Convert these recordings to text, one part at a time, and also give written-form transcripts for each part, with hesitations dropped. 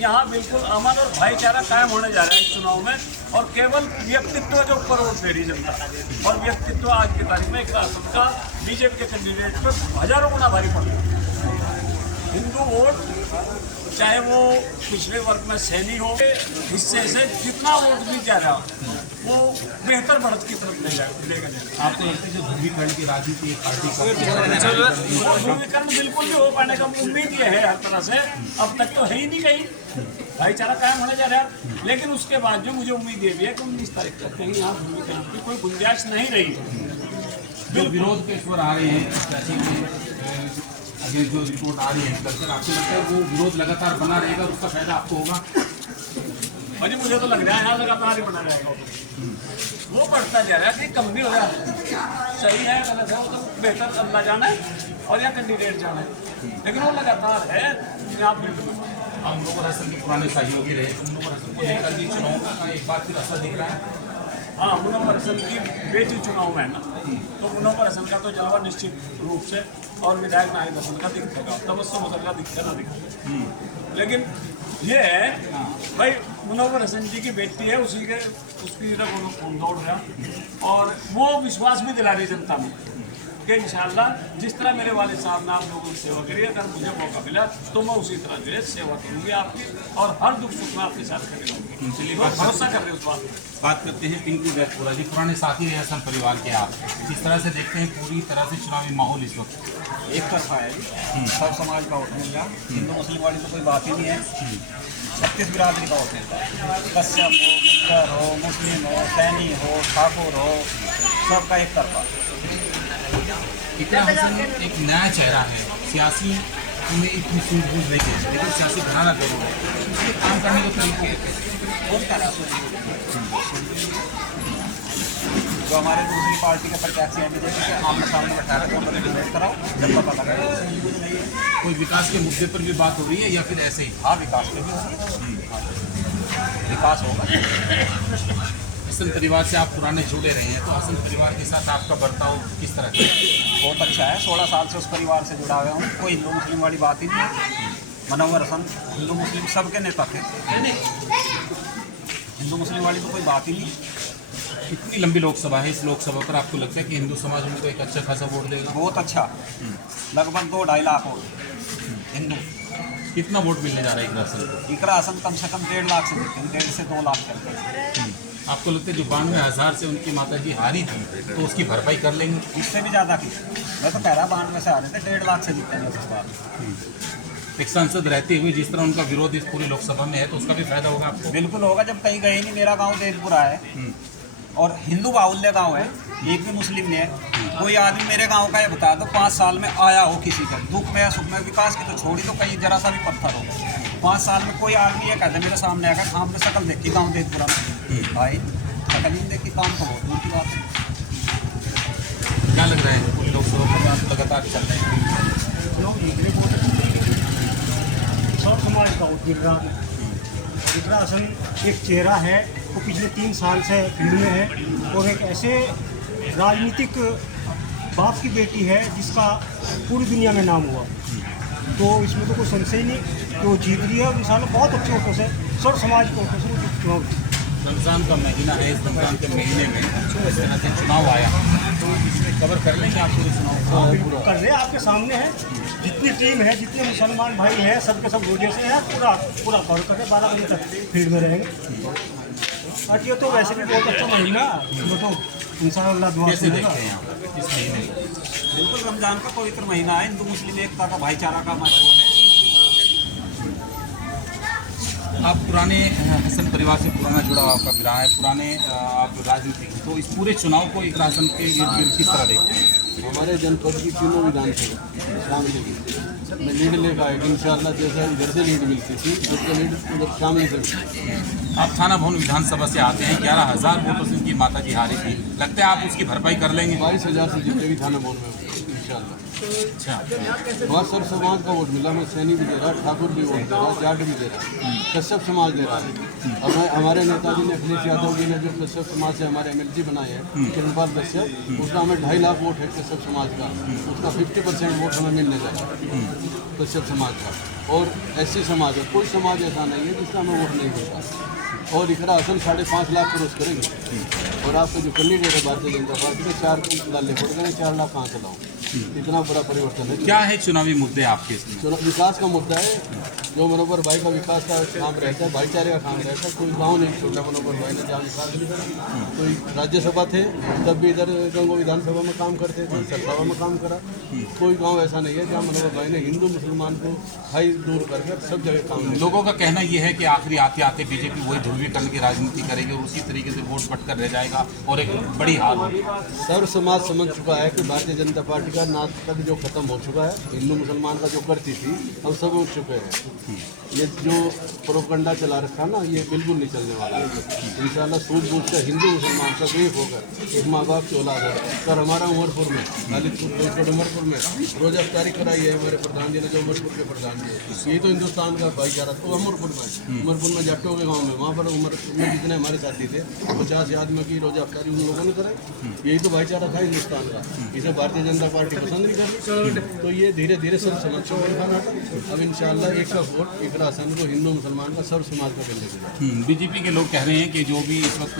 यहाँ बिल्कुल अमन और भाईचारा कायम होने जा रहा है इस चुनाव में, और केवल व्यक्तित्व के ऊपर वोट दे रही जनता। और व्यक्तित्व आज की तारीख में एक राष्ट्र का बीजेपी के कैंडिडेट पर हजारों गुना भारी पड़ रहा है। हिंदू वोट चाहे वो पिछले वर्ग में सैनी हो, हिस्से से जितना वोट भी जा रहा वो बेहतर बढ़त की तरफ ले जाएगा। आपको लगता है जो ध्रुवीकरण की राजनीति पार्टी ध्रुवीकरण बिल्कुल भी हो पाने का उम्मीद ये है हर तरह से, अब तक तो है ही नहीं कहीं भाईचारा कायम होने जा रहा है। लेकिन उसके बाद जो मुझे उम्मीद ये भी है कि 19 तारीख तक कहीं यहाँ ध्रुवीकरण की कोई गुंजाइश नहीं रही। जो विरोध के स्वर आ रहे हैं, अगर जो रिपोर्ट आ रही है आपको लगता है वो विरोध लगातार बना रहेगा, उसका फायदा आपको होगा? भाई मुझे तो लग रहा है यहाँ लगातार ही बना रहेगा, वो बढ़ता जा रहा है कि कम भी हो रहा है। सही है गलत है वो तो बेहतर अल्लाह जाना है और या कैंडिडेट जाना है, लेकिन वो लगातार है। आप मुनव्वर हसन के पुराने सहयोगी रहे, मुनव्वर हसन को लेकर भी चुनाव का एक बार फिर असर दिख रहा है। हाँ, मुनव्वर हसन की बेटी चुनाव में है ना, तो मुनव्वर हसन का तो जलवा निश्चित रूप से, और विधायक नाहिद हसन का दिखेगा, तबस्सुम हसन का दिखे ना दिखे। लेकिन ये है भाई मुनव्वर हसन जी की बेटी है, उसकी तरफ खून दौड़ रहा, और वो विश्वास भी दिला रही जनता में कि इंशाल्लाह जिस तरह मेरे वाले साहब ने आप लोगों की सेवा करी, अगर मुझे मौका मिला तो मैं उसी तरह जो है सेवा करूँगी आपकी, और हर दुख सुख में आपके साथ खड़े रहूँगी। चलिए भरोसा कर रहे उस बात करते हैं पिंकू जैतपुरा जी, पुराने साथी रहे हसन परिवार के आप, किस तरह से देखते हैं पूरी तरह से चुनावी माहौल इस वक्त? एक तरफा है, सब समाज का वोट मिल रहा, हिंदू मुस्लिम वाली तो कोई बात ही नहीं है। 36 बिरादरी का वोट मिलता है, कश्यप हो, गुज्जर हो, मुस्लिम हो, सैनी हो, ठाकुर हो, सबका एक तरफा। इकरा हसन एक नया चेहरा है, सियासी में इतनी सूझबूझ नहीं है, लेकिन सियासी घराना जरूर है, इसलिए काम करने का तरीका बहुत तरह से जो हमारे दूसरी पार्टी के प्रत्याशी हैं बीजेपी के, आमने सामने बैठा रहे तो डिबेट कराओ, जब पता लगेगा। कोई विकास के मुद्दे पर भी बात हो रही है या फिर ऐसे ही? हाँ, विकास पे भी होगा, विकास होगा। हसन परिवार से आप पुराने जुड़े रहे हैं, तो हसन परिवार के साथ आपका बर्ताव किस तरह का है? बहुत अच्छा है, 16 साल से उस परिवार से जुड़ा हुआ हूँ, कोई हिंदू मुस्लिम वाली बात ही नहीं है। मुनव्वर हसन हिंदू मुस्लिम सबके नेता थे, हिंदू मुस्लिम वाली तो कोई बात ही नहीं। इतनी लंबी लोकसभा है, इस लोकसभा पर आपको लगता है कि हिंदू समाज उनको एक अच्छा खासा वोट देगा? बहुत अच्छा, लगभग 2-2.5 लाख वोट हिंदू। कितना वोट मिलने जा रहा है इकरा हसन को? इकरा हसन कम से कम 1.5 लाख से जीते, 1.5 से 2 लाख करते। आपको लगता है जो 92,000 से उनकी माताजी हारी थी तो उसकी भरपाई कर लेंगे? इससे भी ज़्यादा की, मैं तो कह रहा 92 से हारे थे, 1.5 लाख से जीते हैं इस बार। एक सांसद रहते हुए जिस तरह उनका विरोध इस पूरी लोकसभा में है, तो उसका भी फायदा होगा आपको? बिल्कुल होगा, जब कहीं गए नहीं। मेरा गाँव देवपुरा है और हिंदू बाहुल्य गांव है, एक भी मुस्लिम नहीं है। कोई आदमी मेरे गांव का ये बता दो 5 साल में आया हो किसी का दुख में या सुख में, विकास की तो छोड़ी, तो कहीं जरा सा भी पत्थर हो 5 साल में कोई आदमी ये कहता है मेरे सामने आकर काम की शक्ल देखी गाँव देवपुरा में, भाई शक्ल ही देखी, काम तो बहुत दूर की बात है। क्या लग रहा है पूरी लोकसभा में लगातार चल रहे हैं? सब समाज का वोट मिल रहा है। इकरा हसन एक चेहरा है, वो पिछले 3 साल से फील्ड में है, और एक ऐसे राजनीतिक बाप की बेटी है जिसका पूरी दुनिया में नाम हुआ, तो इसमें तो कोई संशय नहीं कि वो जीत रही है। और इंशाल्लाह बहुत अच्छे वोटों से, सर्व समाज के वोटों से वो चुनाव। रमज़ान का महीना है, इस रमज़ान के महीने में इस तरह से चुनाव आया, तो इसमें कवर कर लेंगे आप पूरे चुनाव को? कर रहे हैं, आपके सामने है, जितनी टीम है, जितने मुसलमान भाई हैं, सबके सब रोजे से हैं, पूरा कवर कर रहे। 12 बजे तक फील्ड में रहेंगे। और ये तो वैसे भी बहुत अच्छा महीना, वो तो इंशाअल्लाह दुआ कैसे से देखते हैं आप इस महीने? बिल्कुल रमजान का पवित्र महीना है, हिंदू मुस्लिम एकता का, भाईचारा का महत्व है। आप पुराने हसन परिवार से पुराना जुड़ा आपका रहा है, पुराने आप राजनीतिक, तो इस पूरे चुनाव को इकरा हसन के इर्द-गिर्द किस तरह देखते हैं? हमारे जनपद की तीनों विधानसभा शामिल की मैं लीड लेकर आएगी इंशाल्लाह, जैसा इधर से लीड मिलती थी उसको लीड उधर शामिल कर। आप थाना भवन विधानसभा से आते हैं, 11,000 वोटों से उनकी माताजी हारी थी, लगता है आप उसकी भरपाई कर लेंगे? 22,000 से जितने भी थाना भवन में इंशाल्लाह। अच्छा वहाँ सर समाज का वोट मिला, मैं सैनी भी दे रहा, ठाकुर भी वोट दे रहा, जाट भी दे रहा, कश्यप समाज दे रहा है। अब हमारे नेताजी ने अखिलेश यादव जी ने जो कश्यप समाज से हमारे MLG बनाए हैं किरणपाल कश्यप, उसका हमें 2.5 लाख वोट है कश्यप समाज का, उसका 50% वोट हमें मिलने लगा कश्यप समाज का। और SC समाज है, कोई समाज ऐसा नहीं है जिसका हमें वोट नहीं मिलता। और इकरा हसन 5.5 लाख क्रॉस करेंगे और आपका जो कैंडिडेट है भारतीय जनता पार्टी के 4 लाले वोट करें, 4 लाख कहाँ से लाऊं? इतना बड़ा परिवर्तन है। क्या है चुनावी मुद्दे आपके इसमें? विकास का मुद्दा है, जो मनोहर भाई का विकास का काम रहता है, भाईचारे का काम रहता है। कोई गांव नहीं छोटा मनोहर भाई ने जहाँ विकास नहीं करा। कोई राज्यसभा थे तब भी इधर गंगो विधानसभा में काम करते थे, सभा में काम करा। कोई गांव ऐसा नहीं है जहाँ मनोहर भाई ने हिंदू मुसलमान को भाई दूर करके सब जगह काम किया। लोगों का कहना यह है कि आखिरी आते आते बीजेपी वही ध्रुवीकरण की राजनीति करेगी और उसी तरीके से वोट बट कर रह जाएगा और एक बड़ी हार होगी। सर्व समाज समझ चुका है कि भारतीय जनता पार्टी का नाथ तक जो खत्म हो चुका है, हिंदू मुसलमान का जो करती थी अब सब उठ चुके हैं। ये जो प्रोपगंडा चला रखा ना, ये बिल्कुल नहीं चलने वाला है। इंशाल्लाह सूझबूझ कर हिंदू मुसलमान का एक होकर एक माँ बाप की औलाद है। सर हमारा उमरपुर में ललितपुर उमरपुर में रोज अफ्तारी कराई है हमारे प्रधान जी ने, जो उमरपुर के प्रधान जी है। यही तो हिंदुस्तान का भाईचारा। तो उमरपुर में जट्टों के गाँव में, वहाँ पर उमरपुर में जितने हमारे साथी थे 50 आदमी की रोजा अफ्तारी उन लोगों ने कराई। यही तो भाईचारा था हिंदुस्तान का। इसे भारतीय जनता पार्टी पसंद नहीं कर रही। तो ये धीरे धीरे सब समझ चुके। अब इंशाल्लाह एक का वोट इकरा हसन को हिंदू मुसलमान का सर्व समाज का करने के बीजेपी के लोग कह रहे हैं कि जो भी इस वक्त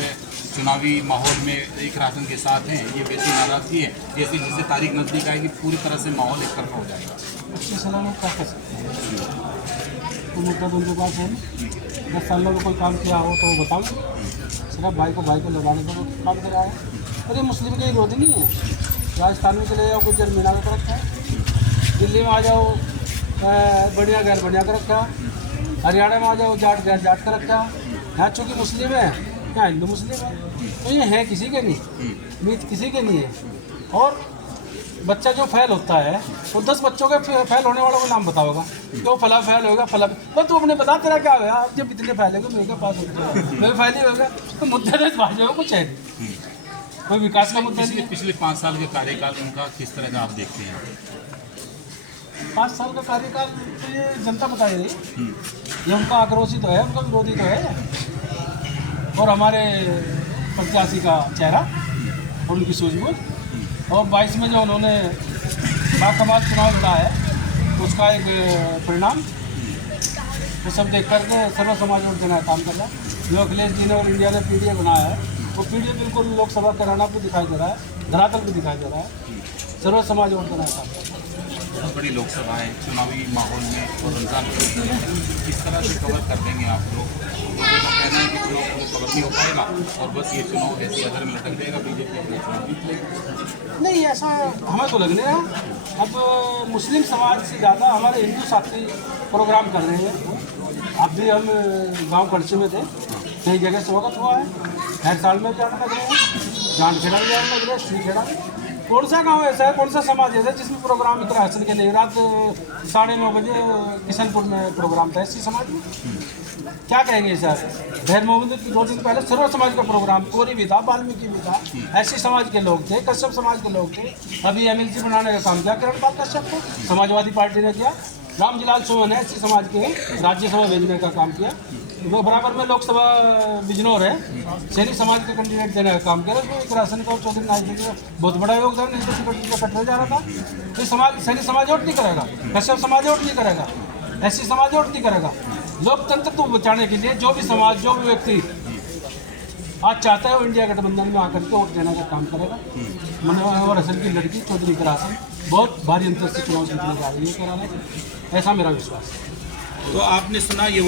चुनावी माहौल में एक राशन के साथ हैं, ये बेसी नाराजगी है। जैसे जिससे तारीख नजदीक आएगी पूरी तरह से माहौल एक तरफा हो जाएगा। अच्छी सलामत क्या कर सकते हैं? तो मुद्दा तो उनके पास है नहीं। 10 सालों में कोई काम किया हो तो वो बताऊँ। सिर्फ भाई को लगाने का काम कर रहा है। और ये मुस्लिम के विरोधी नहीं है। राजस्थान में चले जाओ, कुछ जरमीना का रखा है। दिल्ली में आ जाओ, बढ़िया गैर बढ़िया का रखा। हरियाणा में आ जाओ, जाट गैर जाट का रखा। यहाँ चूँकि मुस्लिम है, यहाँ हिंदू मुस्लिम है, तो ये है किसी के नहीं, मीत किसी के नहीं है। और बच्चा जो फेल होता है वो 10 बच्चों के फेल होने वालों का नाम बताओगा कि वो फला फेल होगा, फला। बस तू अपने बता तेरा क्या होगा। आप जब इतने फेल होगा मेरे पास मेरे फेल ही होगा। तो मुद्दे तो इस भाषा में कुछ है नहीं, कोई विकास का मुद्दा नहीं। पिछले 5 साल के कार्यकाल उनका किस तरह का आप देखते हैं? 5 साल का कार्यकाल तो ये जनता बताई रही। ये उनका आक्रोशी तो है, उनका विरोधी तो है। और हमारे प्रत्याशी का चेहरा और उनकी सूझबूझ, और 22 में जो उन्होंने बाकमाल चुनाव लड़ा है उसका एक परिणाम वो सब देख करके सर्व समाज वोट देना काम कर रहा है। जो अखिलेश जी ने और इंडिया ने PDA बनाया है, वो PDA बिल्कुल लोकसभा कराना पे दिखाई दे रहा है, धरातल पे दिखाई दे रहा है। सर्व समाज वोट देना काम कर रहा है। बहुत बड़ी लोकसभा है, चुनावी माहौल में और रमजान किस तरह से कवर कर देंगे आप लोग? लोगों का कहना है कि चुनाव पूरे कवर नहीं हो पाएगा और बस ये चुनाव ऐसी अगर में लटक जाएगा, बीजेपी अपने चुनाव जीत लेगी। नहीं, ऐसा हमें तो लग रहा है। अब मुस्लिम समाज से ज़्यादा हमारे हिंदू साथी प्रोग्राम कर रहे हैं। अब भी हम गांव कड़ची में थे, कई जगह स्वागत हुआ है। हर साल में जाने लग रहे हैं, जानखेड़ा में जाने लग रहे हैं, श्रीखेड़ा। कौन सा गांव ऐसा है, कौन सा समाज ऐसा है जिसमें प्रोग्राम इतना हासिल के लिए रात 9:30 बजे किशनपुर में प्रोग्राम था SC समाज में? क्या कहेंगे सर? भैर मोहम्मद 2 दिन पहले सर्व समाज का प्रोग्राम, कोरी भी था, वाल्मीकि भी था, SC समाज के लोग थे, कश्यप समाज के लोग थे। अभी MLC बनाने का काम किया किरणपाल कश्यप को, समाजवादी पार्टी ने किया। रामजीलाल सोहन ने SC समाज के राज्यसभा भेजने का काम किया। वो बराबर में लोकसभा बिजनौर है, सैनी समाज के कैंडिडेट देने का काम किया। उसमें एक राशन को चौधरी नायक का बहुत बड़ा योगदान है। कटने जा रहा था तो समाज, सैनी समाज वोट नहीं करेगा, कश्यप समाज वोट नहीं करेगा, SC समाज वोट नहीं करेगा। लोकतंत्र को बचाने के लिए जो भी समाज, जो भी व्यक्ति आज चाहता है वो इंडिया गठबंधन में आकर के वोट देने का काम करेगा। मनोहर हसन की लड़की चौधरी करासन बहुत भारी अंतर से चुनाव जीतने जा रही है, ऐसा मेरा विश्वास है। तो आपने सुना ये